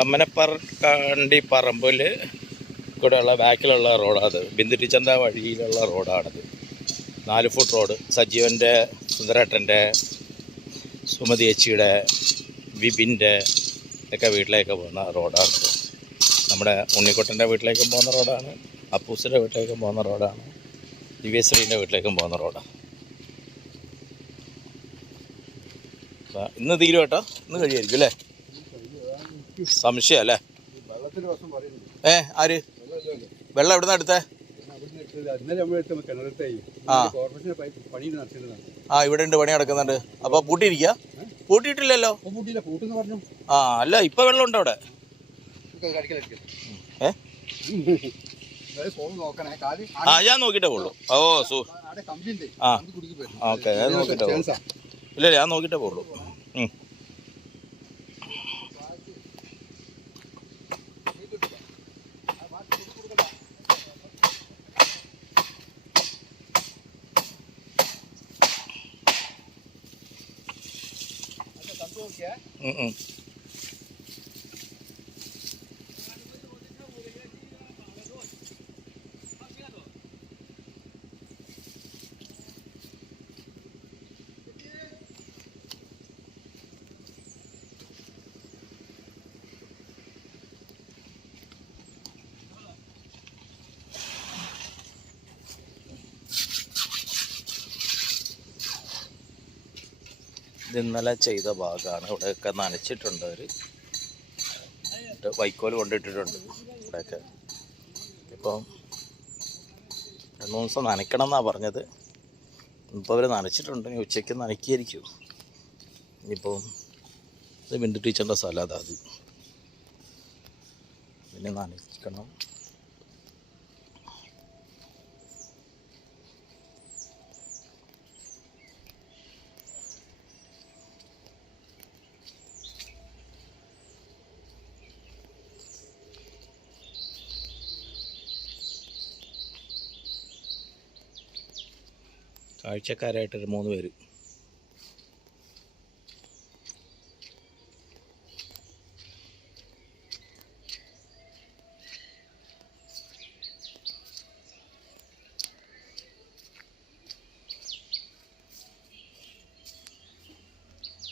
കമ്മനപ്പറണ്ടി പറമ്പിൽ കൂടെയുള്ള ബാക്കിലുള്ള റോഡാണ്. ബിന്ദു ടീച്ചറിൻ്റെ വഴിയിലുള്ള റോഡാണത്. 4 ഫുട്ട് റോഡ്. സജീവൻ്റെ, സുന്ദരേട്ടൻ്റെ, സുമതി ചേച്ചിയുടെ, വിപിൻ്റെ ഒക്കെ വീട്ടിലേക്ക് പോകുന്ന റോഡാണത്. നമ്മുടെ ഉണ്ണിക്കുട്ടൻ്റെ വീട്ടിലേക്കും പോകുന്ന റോഡാണ്. അപ്പൂസിൻ്റെ വീട്ടിലേക്കും പോകുന്ന റോഡാണ്. ദിവ്യശ്രീൻ്റെ വീട്ടിലേക്കും പോകുന്ന റോഡാണ്. ഇന്ന് തീരും കേട്ടോ. ഇന്ന് കഴിയായിരിക്കും അല്ലേ? സംശയം അല്ലേ? ആര് വെള്ളം എവിടെ നിന്ന് എടുത്തേ? ഇവിടെ ഉണ്ട്, പണി നടക്കുന്നുണ്ട്. അപ്പൊ പൂട്ടിയിരിക്കുക? പൂട്ടിയിട്ടില്ലല്ലോ. അല്ല ഇപ്പൊ വെള്ളം ഉണ്ടോ അവിടെ? ഞാൻ നോക്കിട്ടേ പോളൂ. ഓക്കെ, ഞാൻ നോക്കിട്ടേ പോളൂ. ഇല്ല ഞാൻ നോക്കിട്ടേ പോളൂ. ഇത് ഇന്നലെ ചെയ്ത ഭാഗമാണ്. ഇവിടെയൊക്കെ നനച്ചിട്ടുണ്ട്. അവർ വൈക്കോൽ കൊണ്ടിട്ടിട്ടുണ്ട് ഇവിടെയൊക്കെ. ഇപ്പം 2 ദിവസം നനയ്ക്കണം എന്നാണ് പറഞ്ഞത്. ഇപ്പോൾ അവർ നനച്ചിട്ടുണ്ട്. ഇനി ഉച്ചയ്ക്ക് നനയ്ക്കായിരിക്കും. ഇനിയിപ്പോൾ ഇത് ബിന്ദു ടീച്ചറിൻ്റെ സ്ഥലം അത് പിന്നെ നനയ്ക്കണം. കാഴ്ചക്കാരായിട്ടൊരു 3 പേര്.